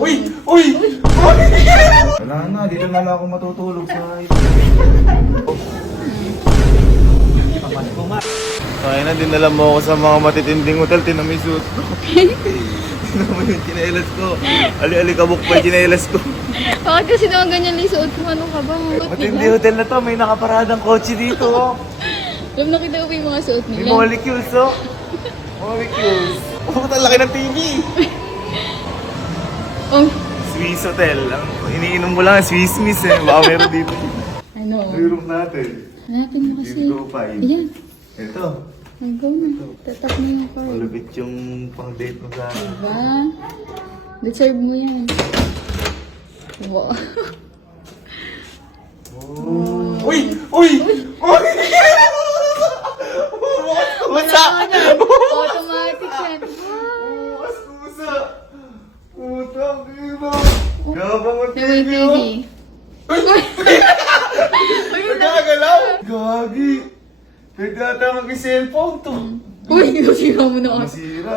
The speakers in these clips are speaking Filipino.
Uy! Uy! Wala na, dito na lang ako matutulog sa Kaya na, dinala mo ako sa mga matitinding hotel, tinamay suot ko. Tinamay yung chinelas ko. Ali-ali kabuk pa yung chinelas ko. Bakit kasi naman ganyan yung suot mo? Ano ka ba? Matindi hotel na to, may nakaparadang kotse dito. Oh. Alam, nakita ko pa yung mga suot May nila. molecules, oh. Molecules. Oh, ang laki ng TV. Oh, Swiss Hotel. Ang iniinom mo lang, Swiss Miss eh. Baka meron dito. ano? Yung room natin. Hanapin mo kasi. Dito pa yun. Ayan. Ito. Ay, go na. Tatak mo yung card. Malupit yung pang-date mo sa akin. Diba? Deserve mo yan. Wow. Oh. Uy! Uy! Uy! Kusa! Automatic yan. Bukas kusa! Putang ina! Gabang ang May TV TV. oh! Nagagalaw! Gagi! Nagdata mag-cellphone to! Uy, nasira mo na kasi. Masira!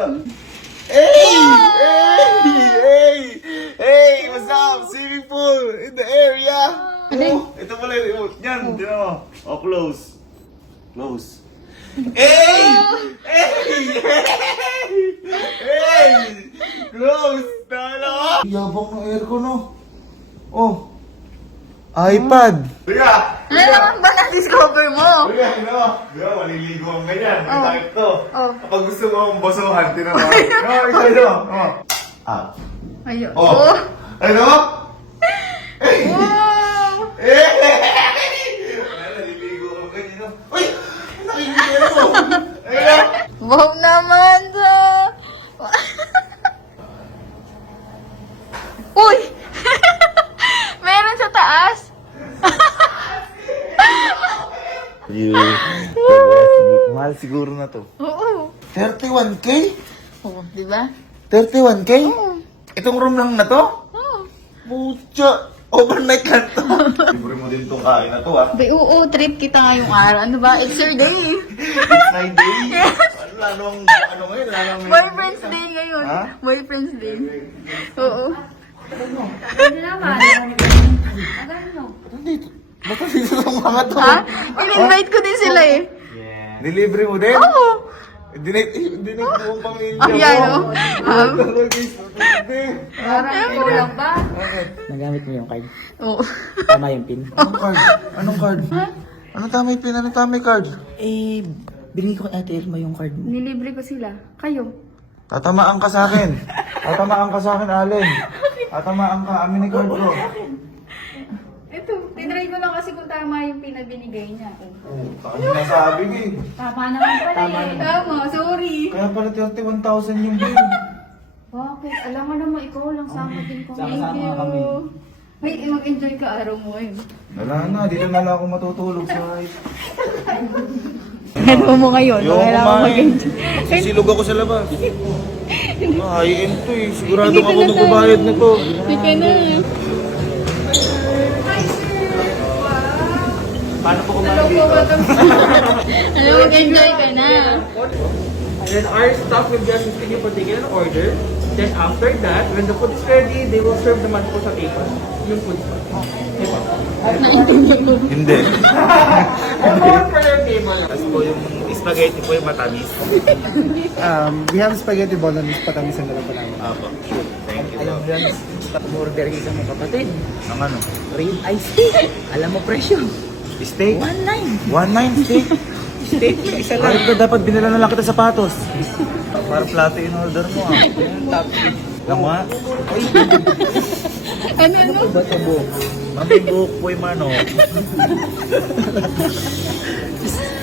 Hey! Hey! Hey! Hey! What's up? Swimming pool in the area! Oh, ito pala yung remote niyan. Tignan mo. Oh, close. Close. Hey! Hey! Hey! Hey! Close! Tala! Yabang ng aircon, oh. Oh. iPad. Biga! Ano naman ba na-discover mo? Biga, no? Biga, maliligo ang ganyan. May Oh. type to. Oh. Kapag gusto mo akong bosohan, tinan mo. No, isa ito. Oh. Ah. Ayun. Oh. Ano? Hey! Wow! Eh! Naliligo ako ganyan. Uy! Nakikita mo! Ayun! Wow naman sa... Uy! Meron sa taas! Mahal siguro na to. Oo. 31K? Oo, di ba? 31K? Oo. Itong room lang na to? Oo. Pucha! Overnight lang to. Libre mo din tong kain na to ah. Di, oo, treat kita ngayong araw. Ano ba? It's your day. It's my day. Ano ngayon? Boyfriend's day ngayon. Ha? Boyfriend's day. Oo. Baka dito ng mga to. Ha? In-invite ko din sila eh. Nilibre mo din? Oo. Dinate mo ang pamilya Oh, yan, mo. oh. Parang kulang ba? Nagamit mo yung card. Oo. Tama yung pin. Anong card? Anong card? Anong tama yung pin? Anong tama yung card? Eh, binigay ko kay Ate Irma yung card mo. Nilibre ko sila. Kayo. Tatamaan ka sa akin. Tatamaan ka sa akin, Allen. Tatamaan ka. Amin yung card ko. Ito, tinry ko lang kasi kung tama yung pinabinigay niya. Ano nasabi ko eh. Tama naman pala eh. Tama, sorry. Kaya pala 31,000 yung bill. Bakit? Alam mo naman, ikaw lang sama din ko. Sama-sama nga kami. May mag-enjoy ka araw mo eh. Wala na, dito na lang ako matutulog sa Ano mo ngayon? Ayoko kumain. Sisilog ako sa labas. High-end to eh. Sigurado ako magbabayad na to. Hindi ka na. Paano po kumain dito? Ano, mag-enjoy ka na. Then our staff will be assisting you for taking an order. Then after that, when the food is ready, they will serve naman po sa table. Yung food po. Diba? Hindi. Everyone for your table. Tapos po yung spaghetti po yung matamis. We have spaghetti bolognese patamis ang dalawa namin. Apo. Thank you. Alam mo yan, order ka isang kapatid. Ang ano? Rib eye steak. Alam mo presyo. Steak? 1.9. 1.9 steak? Steak, isa lang. Kahit ka dapat binila na lang kita sapatos. Para plato in order mo ah. Top. Alam mo ah? Ano? Ba't ang buhok? Mamibuk po yung manok.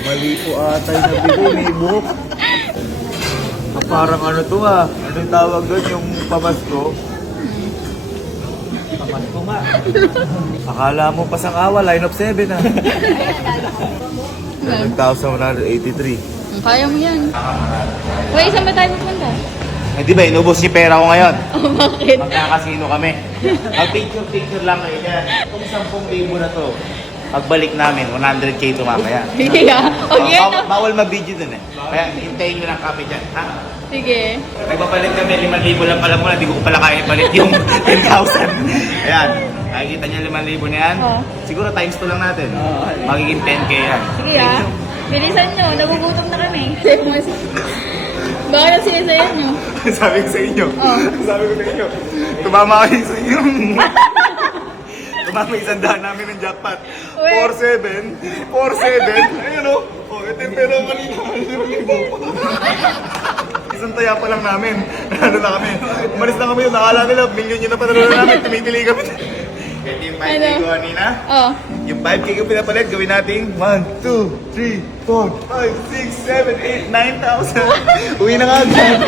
Mali po ata yung nabigay, may buhok. Parang ano to ah. Ano yung tawag doon? Yung pamasko? Pamasko nga. Akala mo pasang-awa, line of 7 ah. 7,183. Kaya mo yan. Uy, saan ba tayo pupunta? Eh di ba, inubos niyo pera ko ngayon? Oh, bakit? Magkakasino kami. Mag-picture-picture lang kayo dyan. Kung 10,000 na to, pagbalik namin, 100K to mamaya. Hindi ah. Okay, Bawal mag-video dun eh. Kaya hintayin nyo lang kami dyan, ha? Sige. Nagpapalit kami, 5,000 lang pala muna, hindi ko pala kaya palit yung 10,000. Ayan, nakikita niyo 5,000 na yan. Oh. Siguro times 2 lang natin. Magiging 10K yan. Sige ah. Bilisan nyo, nagugutom na kami. Bakit ang sinasayan nyo? Sabi ko sa inyo. Oh. Sabi ko sa inyo. Tumama kayo sa inyo. Tumama 100 namin ng jackpot. Uy. 4-7. 4-7. Ayun o. Oh, ito yung pera kanina. 5,000. Isang taya pa lang namin. Ano na kami. Umalis na kami yun. Nakala nila, million yun na panalo namin. Tumitili kami. Ito yung 5K ko kanina. Oh. Yung 5K ko pinapalit, gawin natin 1, 2, 3, 4, 5, 6, 7, 8, 9,000. Uwi na nga agad.